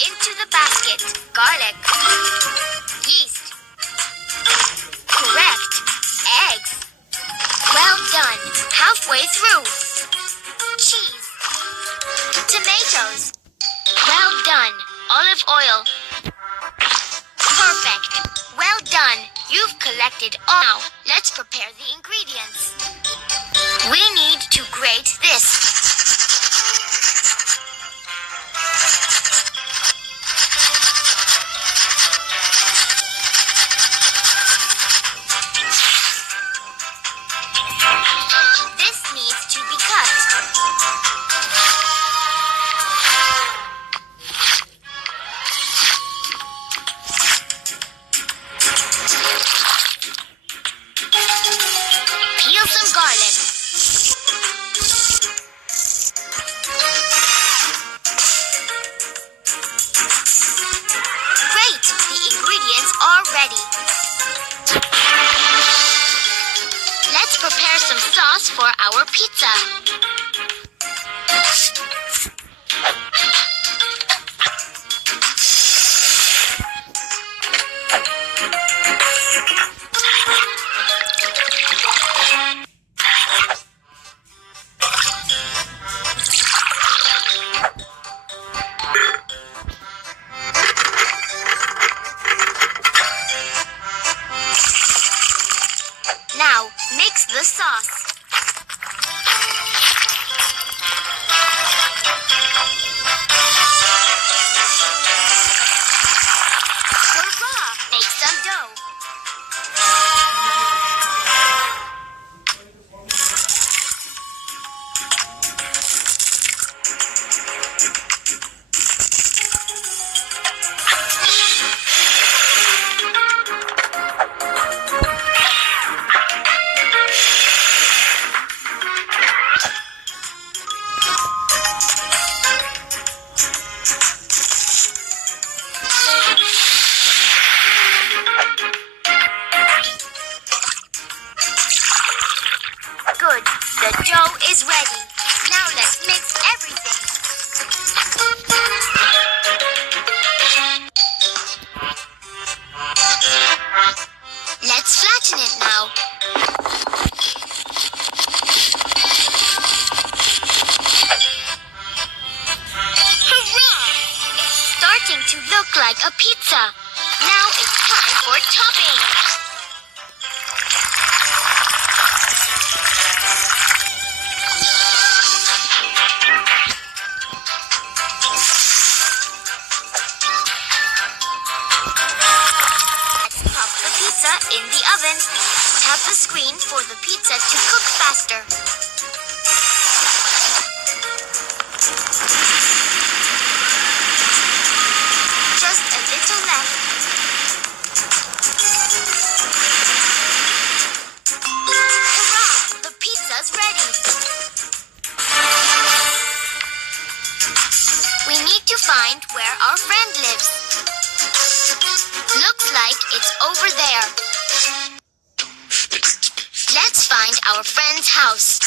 Into the basket. Garlic. Yeast. Correct. Eggs. Well done. Halfway through. Cheese. Tomatoes. Well done. Olive oil. Perfect. Well done. You've collected all. Now, let's prepare the ingredients. We need to grate this. This needs to be cut. Peel some garlic. Great! The ingredients are ready. Let's prepare some sauce for our pizza. Now, mix the sauce. Hurrah! Make some dough. Good. The dough is ready. Now let's mix everything. Let's flatten it now. Hurrah! It's starting to look like a pizza. Now it's time for topping. Pop the pizza in the oven. Tap the screen for the pizza to cook faster. Just a little left. Hurrah! The pizza's ready. We need to find where our friend lives. Looks like it's over there. Let's find our friend's house.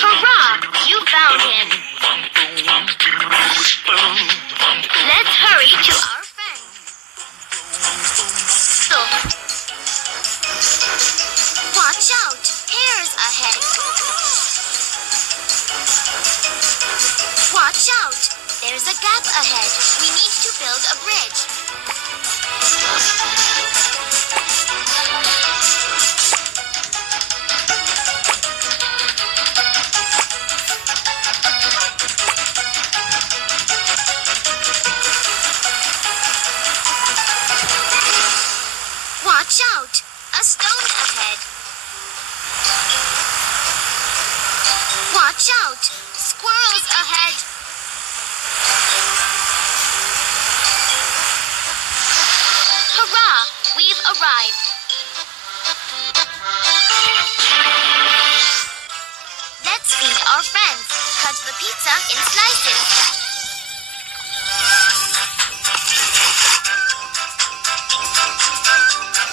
Hurrah! You found him. Let's hurry to our friend. So, watch out! Hares ahead. Watch out! There's a gap ahead. We need to build a bridge. Watch out! A stone ahead. Watch out! Squirrels ahead. Hurrah! We've arrived. Let's feed our friends. cut the pizza in slices.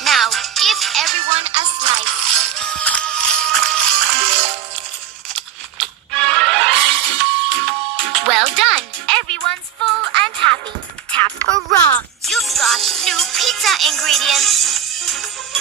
Now, give everyone a slice. Well done. Everyone's full and happy. Tap hurrah! You've got new pizza ingredients.